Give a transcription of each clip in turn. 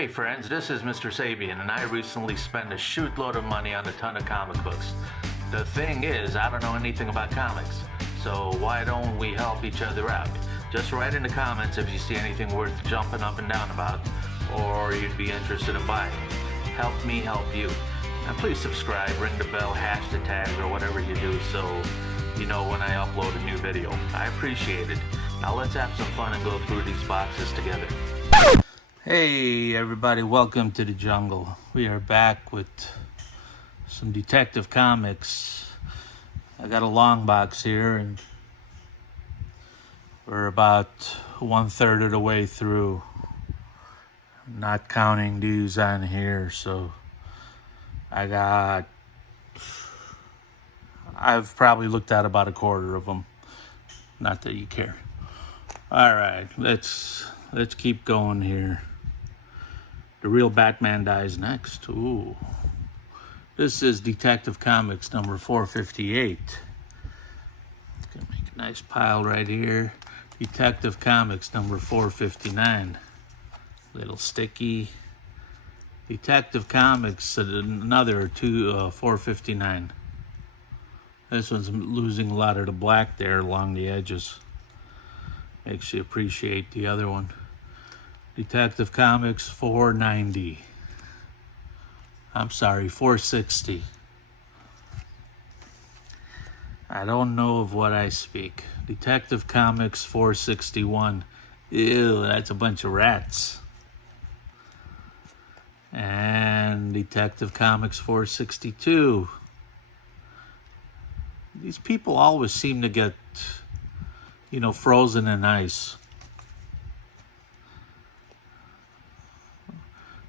Hey friends, this is MR.SABIAN, and I recently spent a shootload of money on a ton of comic books. The thing is, I don't know anything about comics, so why don't we help each other out? Just write in the comments if you see anything worth jumping up and down about, or you'd be interested in buying. Help me help you. And please subscribe, ring the bell, hash the tags, or whatever you do so you know when I upload a new video. I appreciate it. Now let's have some fun and go through these boxes together. Hey everybody, welcome to the jungle. We are back with some Detective Comics. I got a long box here and we're about 1/3 of the way through. Not counting these on here, so I've probably looked at about 1/4 of them. Not that you care. All right, let's keep going here. The real Batman dies next. Ooh. This is Detective Comics number 458. Gonna make a nice pile right here. Detective Comics number 459. Little sticky. Detective Comics, another 459. This one's losing a lot of the black there along the edges. Makes you appreciate the other one. Detective Comics 490. I'm sorry, 460. I don't know of what I speak. Detective Comics 461. Ew, that's a bunch of rats. And Detective Comics 462. These people always seem to get, frozen in ice.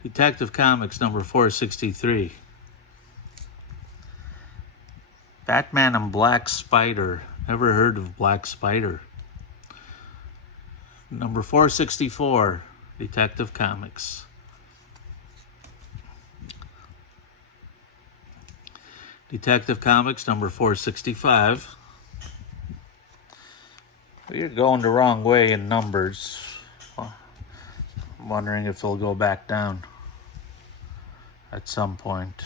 Detective Comics number 463. Batman and Black Spider. Never heard of Black Spider. Number 464. Detective Comics. Detective Comics number 465. You're going the wrong way in numbers. I'm wondering if they'll go back down at some point.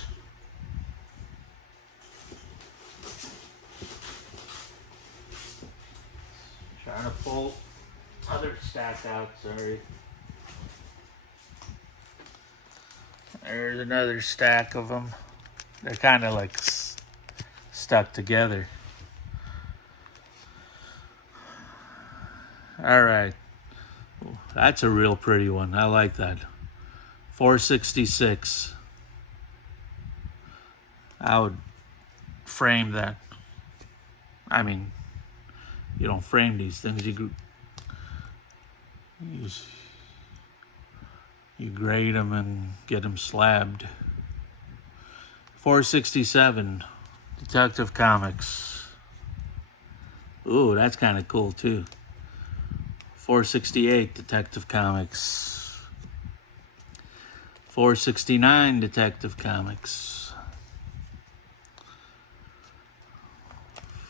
Trying to pull other stack out, sorry. There's another stack of them. They're kind of like stuck together. All right. That's a real pretty one. I like that. 466. I would frame that. I mean, you don't frame these things. You grade them and get them slabbed. 467. Detective Comics. Ooh, that's kind of cool too. 468. Detective Comics. 469. Detective Comics.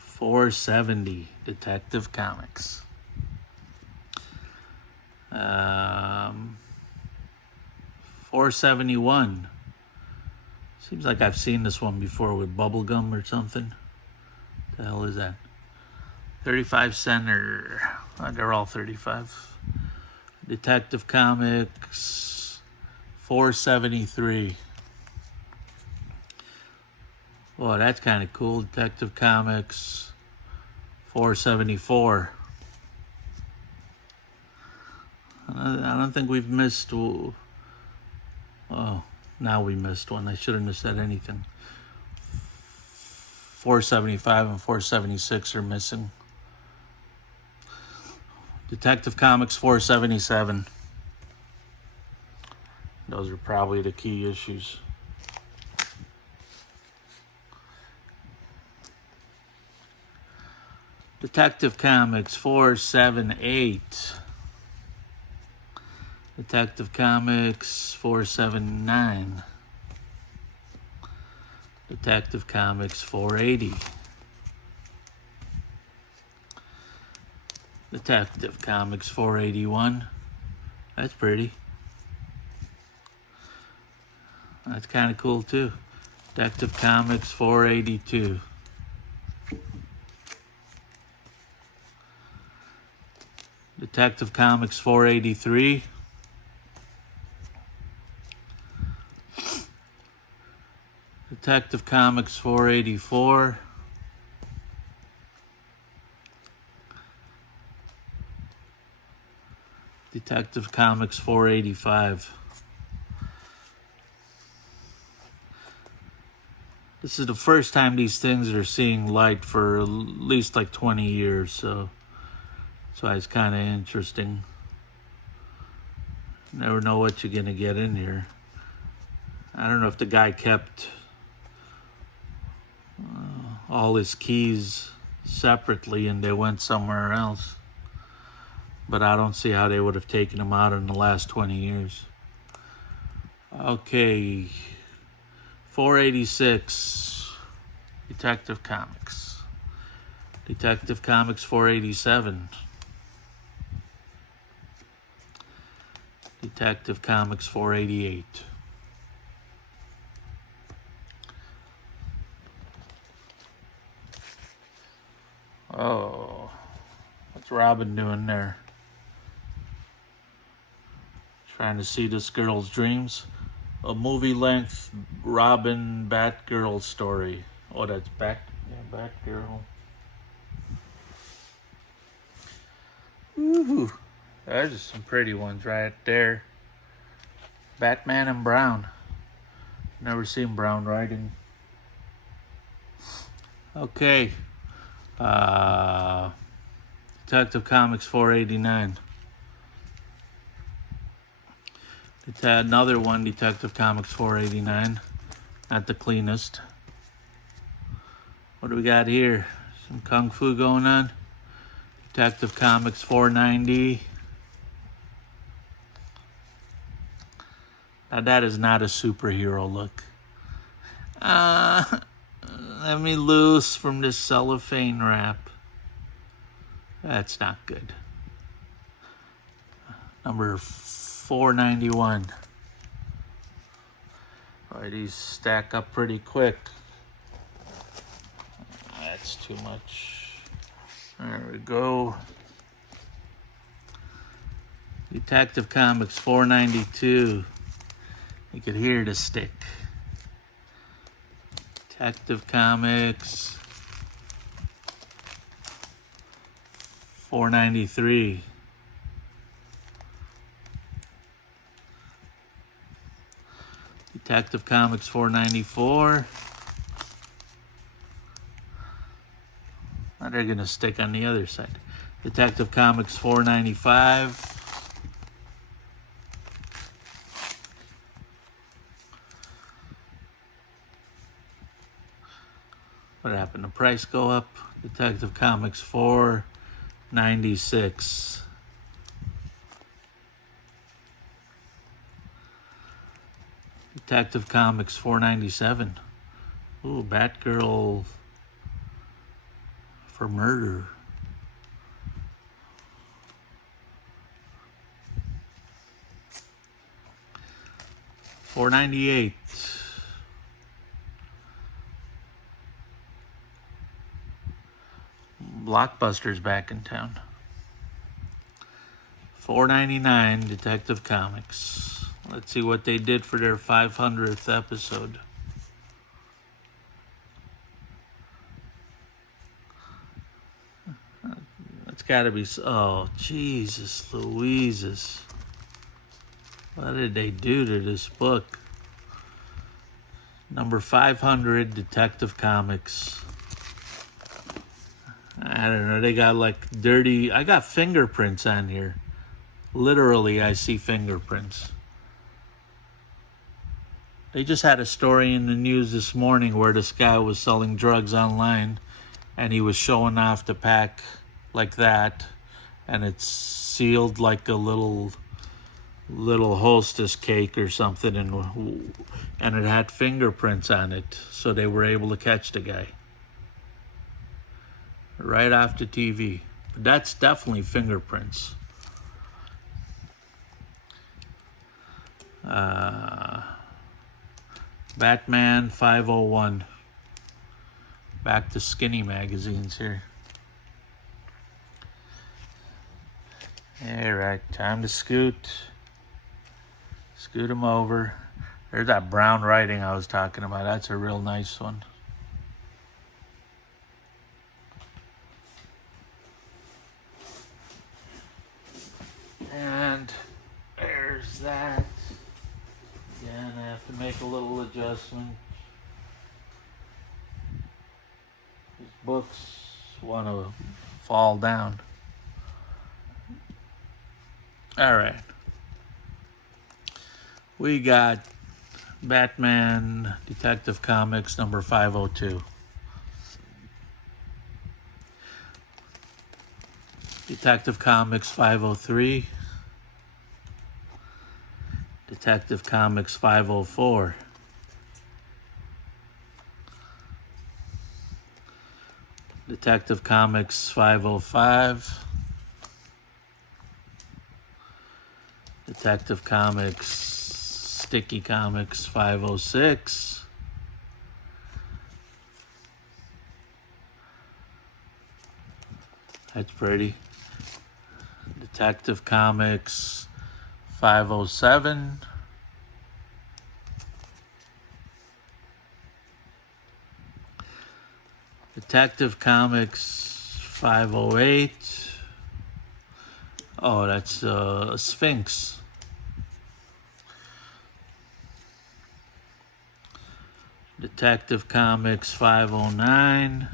470. Detective Comics. 471. Seems like I've seen this one before with bubblegum or something. What the hell is that? 35 cent or they're all 35. Detective Comics 473. Oh, that's kind of cool. Detective Comics 474. I don't think we've missed. Oh, now we missed one. I shouldn't have said anything. 475 and 476 are missing. Detective Comics 477. Those are probably the key issues. Detective Comics 478. Detective Comics 479. Detective Comics 480. Detective Comics 481. That's pretty. That's kind of cool too. Detective Comics 482. Detective Comics 483. Detective Comics 484. Detective Comics 485. This is the first time these things are seeing light for at least like 20 years, so it's kind of interesting. Never know what you're gonna get in here. I don't know if the guy kept all his keys separately and they went somewhere else, but I don't see how they would have taken them out in the last 20 years. Okay, 486, Detective Comics. Detective Comics 487. Detective Comics 488. Oh, what's Robin doing there? Trying to see this girl's dreams. A movie-length Robin Batgirl story. Oh, that's Batgirl. Woohoo! There's some pretty ones right there. Batman and Brown. Never seen Brown writing. Okay. Detective Comics 489. Another one, Detective Comics 489. Not the cleanest. What do we got here? Some kung fu going on. Detective Comics 490. Now that is not a superhero look. Let me loose from this cellophane wrap. That's not good. Number 491. Boy, these stack up pretty quick. That's too much. There we go. Detective Comics 492. You could hear the stick. Detective Comics 493. Detective Comics 494. Now they're gonna stick on the other side. Detective Comics 495. What happened? The price go up? Detective Comics 496. Detective Comics 497. Ooh, Batgirl for murder. $4.98. Blockbuster's back in town. $4.99, Detective Comics. Let's see what they did for their 500th episode. That's gotta be, oh, Jesus Louises. What did they do to this book? Number 500, Detective Comics. I don't know, they got like dirty, I got fingerprints on here. Literally, I see fingerprints. They just had a story in the news this morning where this guy was selling drugs online and he was showing off the pack like that, and it's sealed like a little hostess cake or something, and it had fingerprints on it, so they were able to catch the guy right off the TV. But that's definitely fingerprints. Batman 501. Back to skinny magazines here. Alright, time to scoot them over. There's that brown writing I was talking about. That's a real nice one. And there's that. Again, I have to make a little adjustment. These books want to fall down. All right. We got Batman Detective Comics number 502. Detective Comics 503. Detective Comics 504. Detective Comics 505. Detective Comics Sticky Comics 506. That's pretty. Detective Comics 507. Detective Comics 508. Oh, that's Sphinx. Detective Comics 509.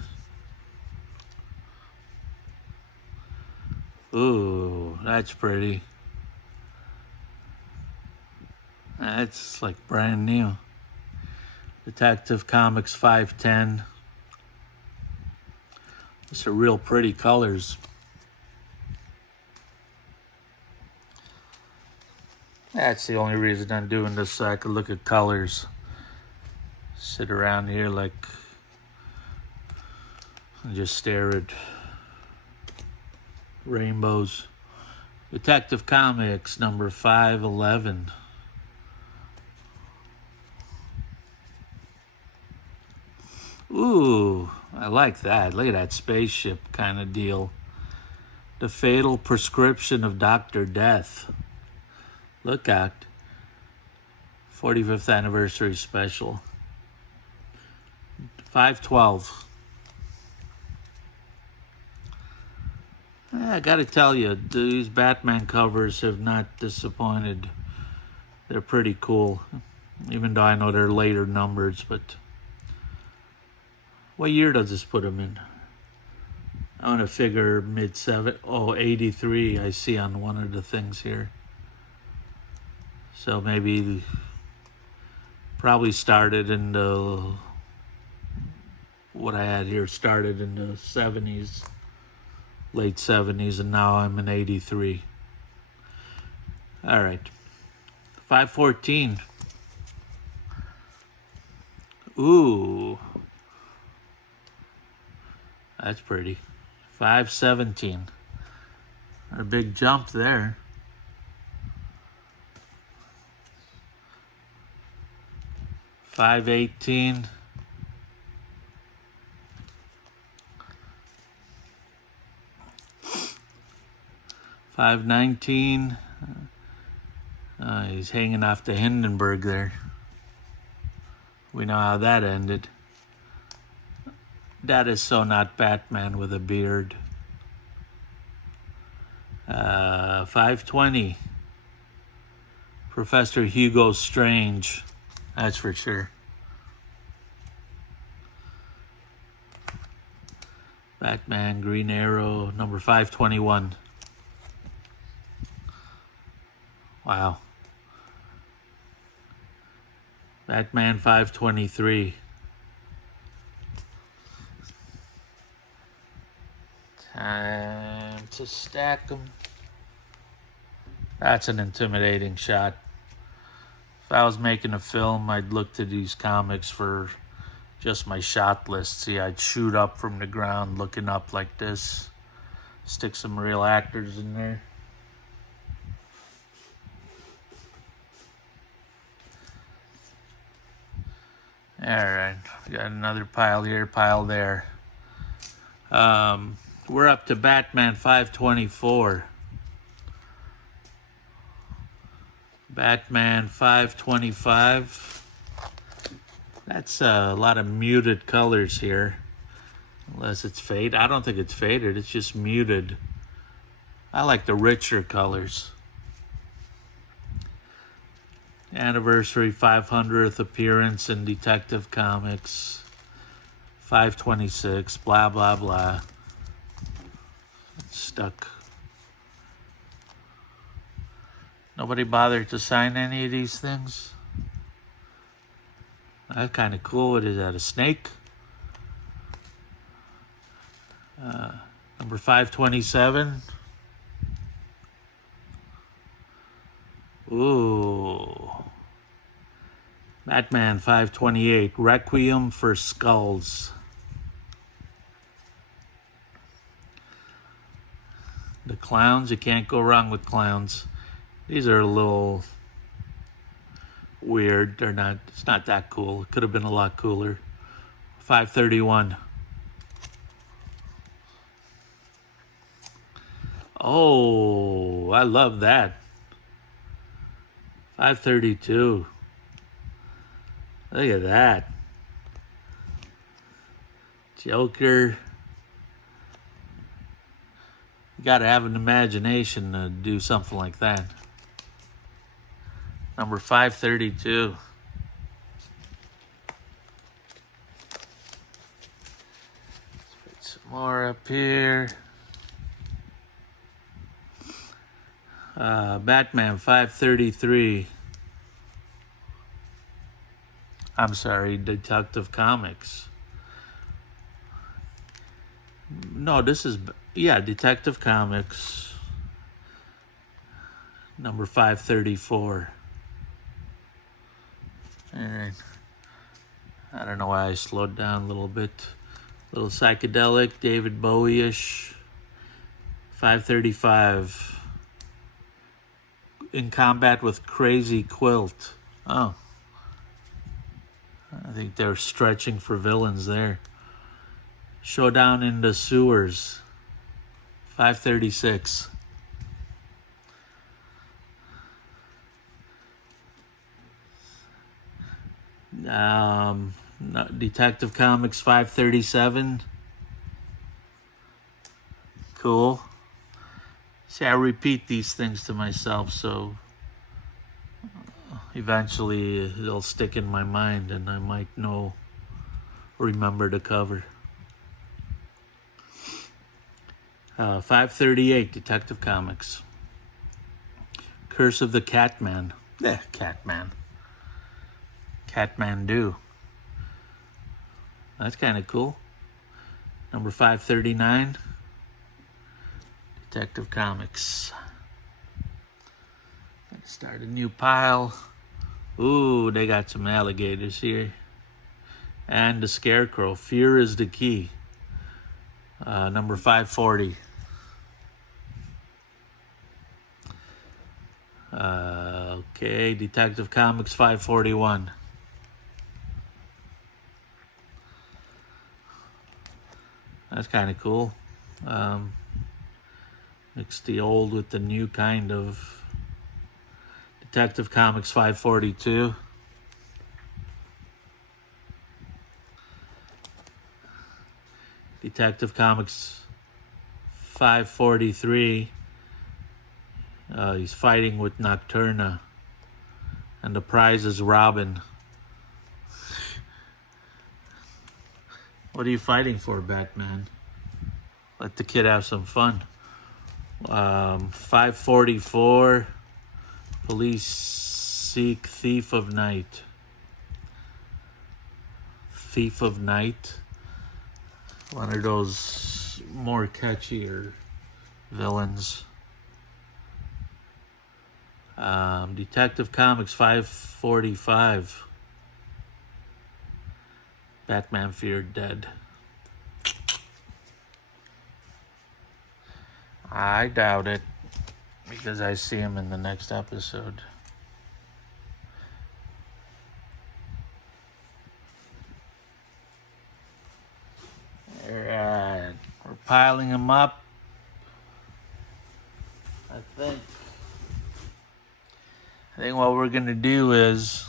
Ooh, that's pretty. That's like brand new. Detective Comics 510. These are real pretty colors. That's the only reason I'm doing this, so I can look at colors. Sit around here like and just stare at rainbows. Detective Comics number 511. Ooh, I like that. Look at that spaceship kind of deal. The Fatal Prescription of Dr. Death. Look out. 45th anniversary special. 512. I gotta tell you, these Batman covers have not disappointed. They're pretty cool. Even though I know they're later numbers, but what year does this put them in? I want to figure mid 83 I see on one of the things here. So maybe probably started in the, what I had here started in the 70s, late 70s, and now I'm in 83. All right. 514. Ooh. That's pretty. 517. A big jump there. 518. 519. He's hanging off the Hindenburg there. We know how that ended. That is so not Batman with a beard. 520. Professor Hugo Strange. That's for sure. Batman, Green Arrow, number 521. Wow. Batman 523. Time to stack them. That's an intimidating shot. If I was making a film, I'd look to these comics for just my shot list. See, I'd shoot up from the ground looking up like this. Stick some real actors in there. Alright, we got another pile here, pile there. We're up to Batman 524. Batman 525. That's a lot of muted colors here. Unless it's faded. I don't think it's faded, it's just muted. I like the richer colors. Anniversary 500th appearance in Detective Comics. 526, blah, blah, blah. It's stuck. Nobody bothered to sign any of these things? That's kind of cool. What is that, a snake? Number 527. Ooh. Batman 528, Requiem for Skulls. The clowns, you can't go wrong with clowns. These are a little weird. They're not, it's not that cool. It could have been a lot cooler. 531. Oh, I love that. 532. Look at that. Joker. You gotta have an imagination to do something like that. Number 532. Let's put some more up here. Batman 533. I'm sorry, Detective Comics. No, this is, yeah, Detective Comics. Number 534. And I don't know why I slowed down a little bit. A little psychedelic, David Bowie-ish. 535. In Combat with Crazy Quilt. Oh. I think they're stretching for villains there. Showdown in the Sewers. 536. Detective Comics 537. Cool. See, I repeat these things to myself, so eventually it'll stick in my mind and I might remember the cover. 538, Detective Comics. Curse of the Catman. Catman. Catmandu. That's kind of cool. Number 539. Detective Comics. Start a new pile. Ooh, they got some alligators here. And the Scarecrow. Fear is the Key. Number 540. Okay, Detective Comics 541. That's kind of cool. Mix the old with the new kind of. Detective Comics 542. Detective Comics 543. He's fighting with Nocturna. And the prize is Robin. What are you fighting for, Batman? Let the kid have some fun. 544. Police seek Thief of Night. Thief of Night. One of those more catchier villains. Detective Comics 545. Batman Feared Dead. I doubt it, because I see him in the next episode. piling them up. I think what we're gonna do is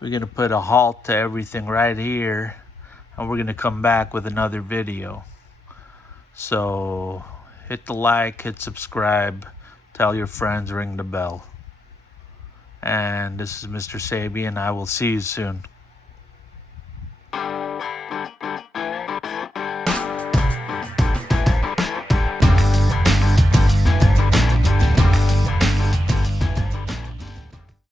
we're gonna put a halt to everything right here, and we're gonna come back with another video. So hit the like, hit subscribe, tell your friends, ring the bell. And this is Mr. Sabian. I will see you soon.